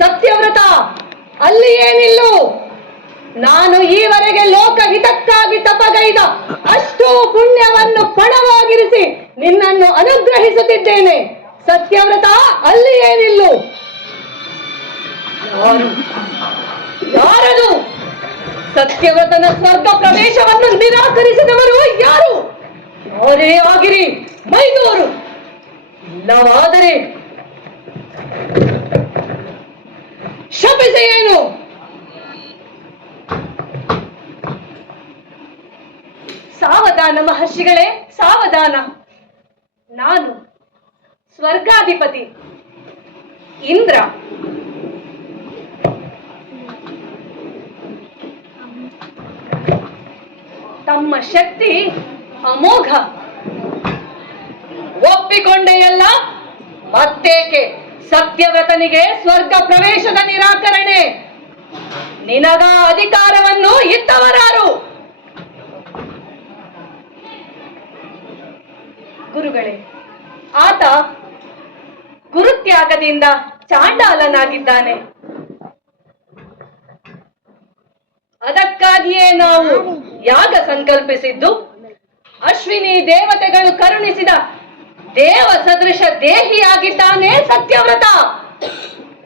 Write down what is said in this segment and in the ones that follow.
ಸತ್ಯವ್ರತ, ಅಲ್ಲಿ ಏನಿಲ್ಲ ನಾನು ಈವರೆಗೆ ಲೋಕಹಿತಕ್ಕಾಗಿ ತಪಗೈದ ಅಷ್ಟು ಪುಣ್ಯವನ್ನು ಪಣವಾಗಿರಿಸಿ ನಿನ್ನನ್ನು ಅನುಗ್ರಹಿಸುತ್ತಿದ್ದೇನೆ. ಸತ್ಯವ್ರತ, ಅಲ್ಲಿ ಏನಿಲ್ಲ. ಯಾರು? ಯಾರದು? ಸತ್ಯವ್ರತನ ಸ್ವರ್ಗ ಪ್ರವೇಶವನ್ನು ನಿರಾಕರಿಸಿದವರು ಯಾರು? ಯಾರೇ ಆಗಿರಿ ಮೈದೂರು ಇಲ್ಲವಾದರೆ ಶಪಿಸಿ ಏನು ಸಾವಧಾನ ಮಹರ್ಷಿಗಳೇ ಸಾವಧಾನ. ನಾನು ಸ್ವರ್ಗಾಧಿಪತಿ ಇಂದ್ರ. ತಮ್ಮ ಶಕ್ತಿ ಅಮೋಘ. ಒಪ್ಪಿಕೊಂಡೆಯಲ್ಲ ಮತ್ತೇಕೆ? ಸತ್ಯವ್ರತನಿಗೆ ಸ್ವರ್ಗ ಪ್ರವೇಶದ ನಿರಾಕರಣೆ. ನಿನಗ ಅಧಿಕಾರವನ್ನು ಇತ್ತವರಾರು ಗುರುಗಳೇ, ಆತ ಗುರುತ್ಯಾಗದಿಂದ ಚಾಂಡಾಲನಾಗಿದ್ದಾನೆ. ಅದಕ್ಕಾಗಿಯೇ ನಾವು ಯಾಗ ಸಂಕಲ್ಪಿಸಿದ್ದು, ಅಶ್ವಿನಿ ದೇವತೆಗಳು ಕರುಣಿಸಿದ ದೇವ ಸದೃಶ ದೇಹಿಯಾಗಿದ್ದಾನೆ ಸತ್ಯವ್ರತ.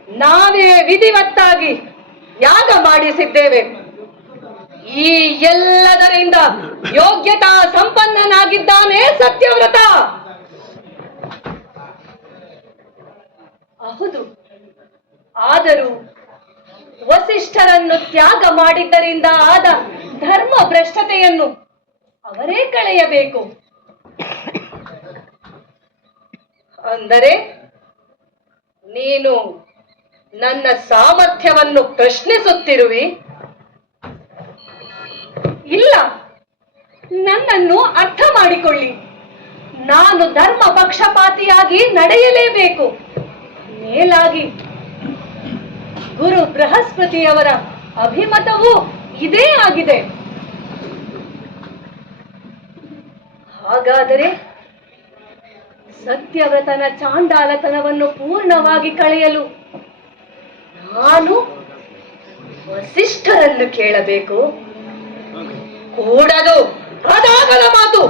ನಾವೇ ವಿಧಿವತ್ತಾಗಿ ಯಾಗ ಮಾಡಿಸಿದ್ದೇವೆ. ಈ ಎಲ್ಲದರಿಂದ ಯೋಗ್ಯತಾ ಸಂಪನ್ನನಾಗಿದ್ದಾನೆ ಸತ್ಯವ್ರತ. ಹೌದು. ಆದರೂ ವಸಿಷ್ಠರನ್ನು ತ್ಯಾಗ ಮಾಡಿದ್ದರಿಂದ ಆದ ಧರ್ಮ ಭ್ರಷ್ಟತೆಯನ್ನು ಅವರೇ ಕಳೆಯಬೇಕು. ಅಂದರೆ ನೀನು ನನ್ನ ಸಾಮರ್ಥ್ಯವನ್ನು ಪ್ರಶ್ನಿಸುತ್ತಿರುವಿ? ಇಲ್ಲ. ನನ್ನನ್ನು ಅರ್ಥ ಮಾಡಿಕೊಳ್ಳಿ. ನಾನು ಧರ್ಮ ಪಕ್ಷಪಾತಿಯಾಗಿ ನಡೆಯಲೇಬೇಕು. ಮೇಲಾಗಿ. ಗುರು ಬೃಹಸ್ಪತಿಯವರ ಅಭಿಮತವೂ ಇದೇ ಆಗಿದೆ. ಹಾಗಾದರೆ ಸತ್ಯವ್ರತನ ಚಾಂಡಾಲತನವನ್ನು ಪೂರ್ಣವಾಗಿ ಕಳೆಯಲು ನಾನು ವಸಿಷ್ಠರನ್ನು ಕೇಳಬೇಕು. ಕೂಡದು ಅದಾಗದ ಮಾತು,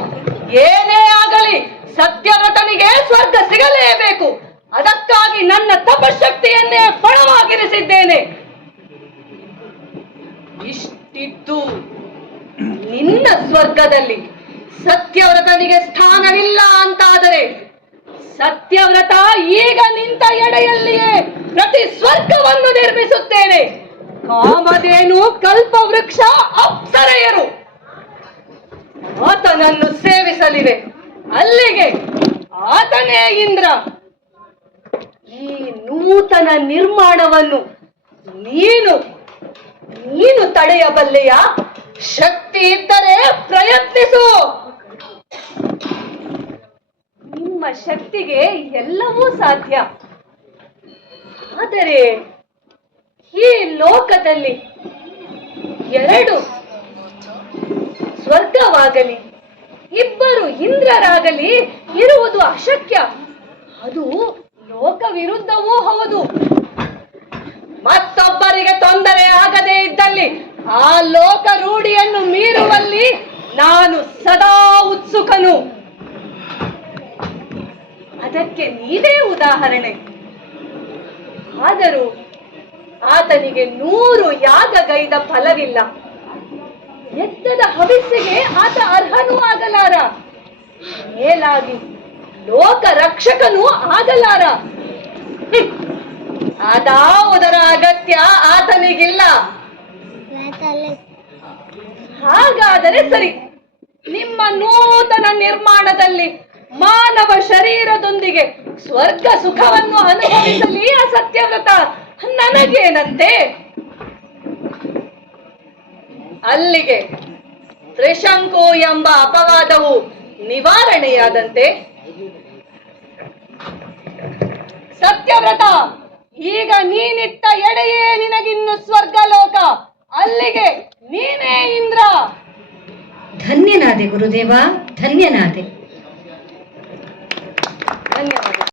ಏನೇ ಆಗಲಿ ಸತ್ಯವ್ರತನಿಗೆ ಸ್ವರ್ಗ ಸಿಗಲೇಬೇಕು. ಅದಕ್ಕಾಗಿ ನನ್ನ ತಪಶಕ್ತಿಯನ್ನೇ ಪಣವಾಗಿರಿಸಿದ್ದೇನೆ. ಇಷ್ಟಿದ್ದು ನಿನ್ನ ಸ್ವರ್ಗದಲ್ಲಿ ಸತ್ಯವ್ರತನಿಗೆ ಸ್ಥಾನವಿಲ್ಲ ಅಂತಾದರೆ ಸತ್ಯವ್ರತ ಈಗ ನಿಂತ ಎಡೆಯಲ್ಲಿಯೇ ಪ್ರತಿ ಸ್ವರ್ಗವನ್ನು ನಿರ್ಮಿಸುತ್ತೇನೆ. ಕಾಮಧೇನು ಕಲ್ಪವೃಕ್ಷ ಅಪ್ಸರೆಯರು. ಆತನನ್ನು ಸೇವಿಸಲಿವೆ. ಅಲ್ಲಿಗೆ ಆತನೇ ಇಂದ್ರ. ಈ ನೂತನ ನಿರ್ಮಾಣವನ್ನು ನೀನು ನೀನು ತಡೆಯಬಲ್ಲೆಯ? ಶಕ್ತಿ ಇದ್ದರೆ ಪ್ರಯತ್ನಿಸು. ನಿಮ್ಮ ಶಕ್ತಿಗೆ ಎಲ್ಲವೂ ಸಾಧ್ಯ. ಆದರೆ ಈ ಲೋಕದಲ್ಲಿ ಎರಡು ಸ್ವರ್ಗವಾಗಲಿ, ಇಬ್ಬರು ಇಂದ್ರರಾಗಲಿ ಇರುವುದು ಅಶಕ್ಯ. ಅದು ಲೋಕ ವಿರುದ್ಧವೂ ಹೌದು. ಮತ್ತೊಬ್ಬರಿಗೆ ತೊಂದರೆ ಆಗದೇ ಇದ್ದಲ್ಲಿ ಆ ಲೋಕ ರೂಢಿಯನ್ನು ಮೀರುವಲ್ಲಿ ನಾನು ಸದಾ ಉತ್ಸುಕನು. ಅದಕ್ಕೆ ನೀವೇ ಉದಾಹರಣೆ. ಆದರೂ ಆತನಿಗೆ ನೂರು ಯಾಗಗೈದ ಫಲವಿಲ್ಲ. ಎತ್ತದ ಹವಿಸ್ಸಿಗೆ ಆತ ಅರ್ಹನೂ ಆಗಲಾರ. ಮೇಲಾಗಿ ಲೋಕ ರಕ್ಷಕನೂ ಆಗಲಾರ. ಅದಾವುದರ ಅಗತ್ಯ ಆತನಿಗಿಲ್ಲ. ಹಾಗಾದರೆ ಸರಿ ನಿಮ್ಮ ನೂತನ ನಿರ್ಮಾಣದಲ್ಲಿ ಮಾನವ ಶರೀರದೊಂದಿಗೆ ಸ್ವರ್ಗ ಸುಖವನ್ನು ಅನುಭವಿಸಲಿ ಆ ಸತ್ಯವ್ರತ. ನನಗೇನಂತೆ? ಅಲ್ಲಿಗೆ ತ್ರಿಶಂಕು ಎಂಬ ಅಪವಾದವು ನಿವಾರಣೆಯಾದಂತೆ ಸತ್ಯವ್ರತ, ಈಗ ನೀನಿತ್ತ ಎಡೆಯೇ ನಿನಗಿನ್ನು ಸ್ವರ್ಗಲೋಕ. ಅಲ್ಲಿಗೆ ನೀನೇ ಇಂದ್ರ. ಧನ್ಯನಾದೆ ಗುರುದೇವ, ಧನ್ಯನಾದೆ. ಧನ್ಯವಾದ